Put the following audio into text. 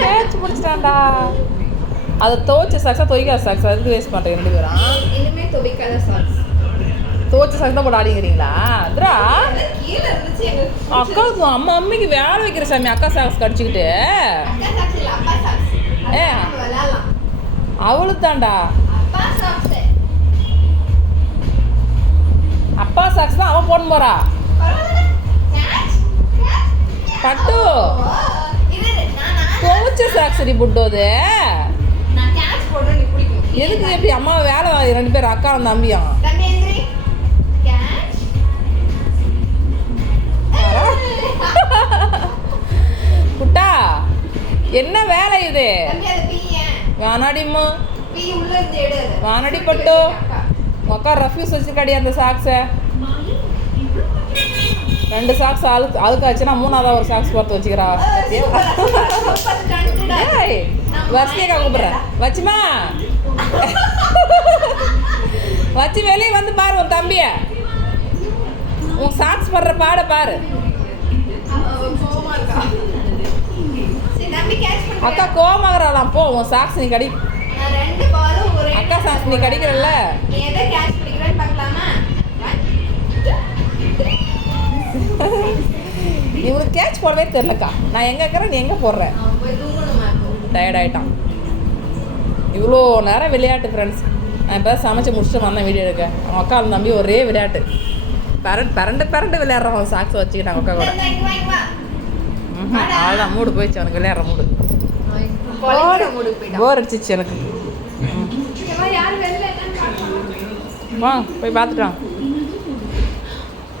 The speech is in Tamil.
கேட்ச் பிடிச்சிட்டான்டா. அதை துவைச்ச சாக்ஸா துவைக்காத சாக்ஸா அதுக்கு வேஸ்ட் பண்ணுறேன் 2 பேரும். இனிமே துவைக்காத சாக்ஸ். துவைச்ச சாக்ஸ் தான் போட்டு ஆடிங்கிறீங்களா? அதுரா கீழ இருந்துச்சு எங்களுக்கு. அக்காவுக்கு அம்மா அம்மிக்கு வேலை வைக்கிற சாமி அக்கா சாக்ஸ் கடிச்சிக்கிட்டு. அக்கா சாக்ஸ் இல்ல அப்பா சாக்ஸ். ஏ விளையாடலாம். அவளுக்கு தான்டா அப்பா சாக்ஸ். அப்பா சாக்ஸ் தான் அவன் போட்டு போறா. பட்டு துவைச்ச சாக்ஸ் அடி புட்டோது. நான் கேட்ச் போடுறேன் நீ பிடிக்கும். எதுக்கு எப்படி அம்மா வேலை 2 பேர் அக்கா தம்பியும் தம்பி எந்திரி. கேட்ச். குட்டா என்ன வேலை இது? தம்பி அது பீயேன். வானாடிம்மா பீ உள்ள இருந்து எடு. வானாடி பட்டு அக்கா ரஃப்யூஸ் வச்சுக்காடி அந்த சாக்ஸை. 2 சாக்ஸ் அழுக்காச்சுன்னா 3ஆவது ஒரு சாக்ஸ் பார்த்து வச்சுக்கிறா. ஏய் வரிசையக்கா கூப்பிட்றேன் வச்சுமா வச்சு வெளியே வந்து பாரு உன் தம்பிய. உன் சாக்ஸ் படுற பாட பாரு. அக்கா கோமாகறாளாம் போ. உன் சாக்ஸ் நீ கடி. அக்கா சாக்ஸ் நீ கடிக்கிறல்ல. இவனுக்கு கேட்ச் போடவே தெரிலக்கா. நான் எங்கே இருக்கிறேன் நீ எங்கே போடுறேன். டயர்ட் ஆகிட்டான். இவ்வளோ நேரம் விளையாட்டு ஃப்ரெண்ட்ஸ். நான் இப்போ சமைச்சு முடிச்சுட்டு வந்தேன் வீடியோ எடுக்க. அவன் அக்கா தம்பி ஒரே விளையாட்டு. பரண்டு விளையாடுறான் அவன் சாக்ஸை வச்சுக்கிட்டான் அக்கா கூட. அவ்வளோதான் மூடு போயிடுச்சு அவனுக்கு விளையாடுற மூடு. போர் அடிச்சிச்சு எனக்கு. வா போய் பார்த்துட்டான்.